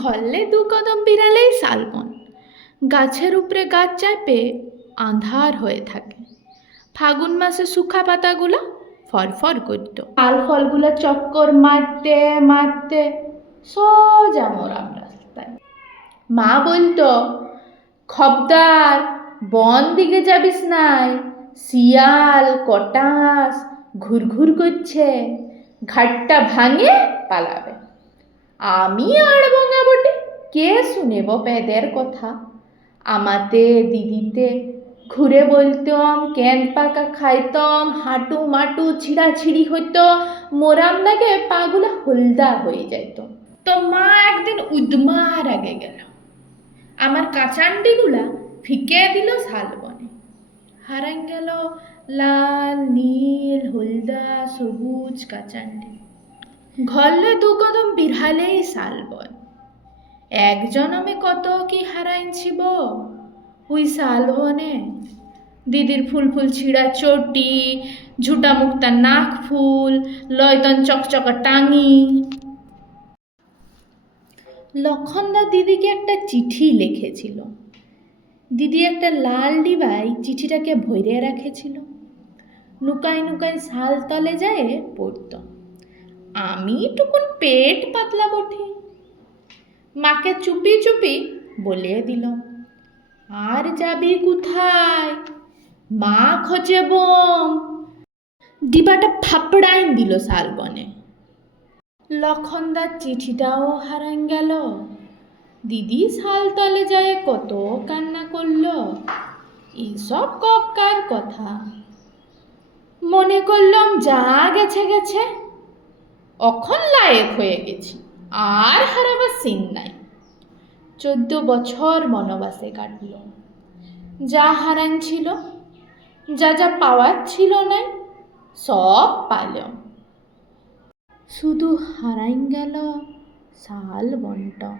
ঘরলে দু কদম বিড়ালেই শালবন। গাছের উপরে গাছ চাপে আঁধার হয়ে থাকে। ফাগুন মাসে শুকা পাতাগুলো ফরফর করত। তাল ফলগুলো চক্কর মারতে মারতে সোজা মোরাম রাস্তায়। মা বলতো, খবদার বন দিকে যাবিস নাই, শিয়াল কটাস ঘুরঘুর করছে, ঘাটটা ভাঙে পালাবে। আমি আর বঙ্গা বটে, কে শুনেব পেদের কথা। আমাতে দিদিতে ঘুরে বলতাম, ক্যান পাকা খাইতাম, হাঁটু মাটু ছিঁড়াছিঁড়ি হইতো, মোরাম লাগে পাগুলা হলদা হয়ে যাইত। তো মা একদিন উদ্মার আগে গেল, আমার কাঁচান্ডিগুলা ফিকে দিল শালবনে। হারাই গেল লাল নীল হলদা সবুজ কাঁচান্ডি। ঘরলে দু কদম বিড়ালেই শালবন। একজন আমি কত কি হারাইছিব ওই শালবনে। দিদির ফুল ফুল ছিঁড়া চটি, ঝুটা মুক্তা নাক ফুল, লয়তন চকচকা টাঙি। লক্ষণদা দিদিকে একটা চিঠি লিখেছিল। দিদি একটা লাল ডিবায় চিঠিটাকে ভরে রাখেছিল। নুকাই নুকাই শাল তলে যায় পড়ত। আমি টুকুন পেট পাতলা বটে, মাকে চুপি চুপি বলে দিল, আর যাবি কোথায়, মা খোঁজে বোম। ডিবাটা ফাপড়াইন দিল শালবনে। লক্ষণদার চিঠিটাও হারাই গেল। দিদি শাল তলে যায় কত কান্না করলো। এইসব কবকার কথা। মনে করলাম যা গেছে গেছে, অখন লায়েক হয়ে গেছি, আর হারাবার সিন নাই। 14 বছর বনবাসে কাটল। যা হারান ছিল, যা যা পাওয়ার ছিল নাই, সব পাইলাম। শুধু হারাই গেল শালবনটা।